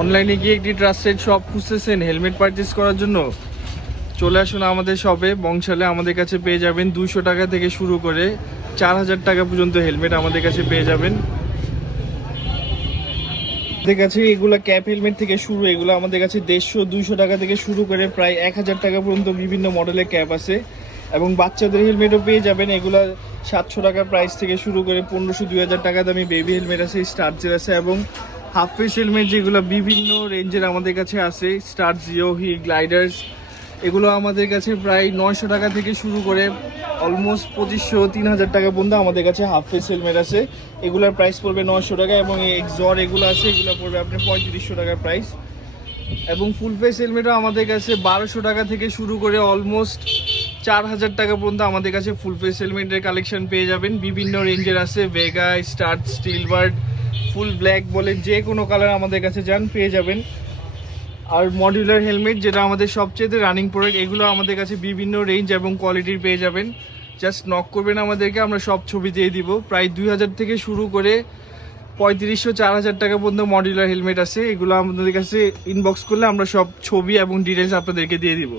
অনলাইনে গিয়ে একটি ট্রাস্টেড শপ খুঁজতেছেন হেলমেট পারচেস করার জন্য? চলে আসুন আমাদের শপে বংশালে। আমাদের কাছে পেয়ে যাবেন 200 টাকা থেকে শুরু করে 4000 টাকা পর্যন্ত হেলমেট আমাদের কাছে পেয়ে যাবেন। আমাদের কাছে এগুলো ক্যাপ হেলমেট থেকে শুরু, এগুলো আমাদের কাছে 150-200 টাকা থেকে শুরু করে প্রায় 1000 টাকা পর্যন্ত বিভিন্ন মডেলের ক্যাপ আছে। এবং বাচ্চাদের হেলমেটও পেয়ে যাবেন, এগুলো 700 টাকা প্রাইস থেকে শুরু করে 1500-2000 টাকা দামি বেবি হেলমেট আছে, স্টার্জের আছে। এবং হাফ ফেস হেলমেট যেগুলো বিভিন্ন রেঞ্জের আমাদের কাছে আছে, স্টার জিও, হিল, গ্লাইডার্স, এগুলো আমাদের কাছে প্রায় 900 টাকা থেকে শুরু করে অলমোস্ট 2500-3000 টাকা পর্যন্ত আমাদের কাছে হাফ ফেস হেলমেট আছে। এগুলোর প্রাইস পড়বে 900 টাকা। এবং এক্সর এগুলো আছে, এগুলো পড়বে আপনার 3500 টাকা প্রাইস। এবং ফুল ফেস হেলমেটও আমাদের কাছে 1200 টাকা থেকে শুরু করে অলমোস্ট 4000 টাকা পর্যন্ত আমাদের কাছে ফুল ফেস হেলমেটের কালেকশন পেয়ে যাবেন। বিভিন্ন রেঞ্জের আছে, ভেগা, স্টার, স্টিলবার্ড, ফুল ব্ল্যাক বলে যে কোনো কালার আমাদের কাছে যান পেয়ে যাবেন। আর মডিউলার হেলমেট যেটা আমাদের সবচেয়ে রানিং প্রোডাক্ট, এগুলো আমাদের কাছে বিভিন্ন রেঞ্জ এবং কোয়ালিটির পেয়ে যাবেন। জাস্ট নক করবেন আমাদেরকে, আমরা সব ছবি দিয়ে দিব। প্রায় 2000 থেকে শুরু করে 3500-4000 টাকা পর্যন্ত মডিউলার হেলমেট আছে। এগুলো আমাদের কাছে ইনবক্স করলে আমরা সব ছবি এবং ডিটেলস আপনাদেরকে দিয়ে দিব।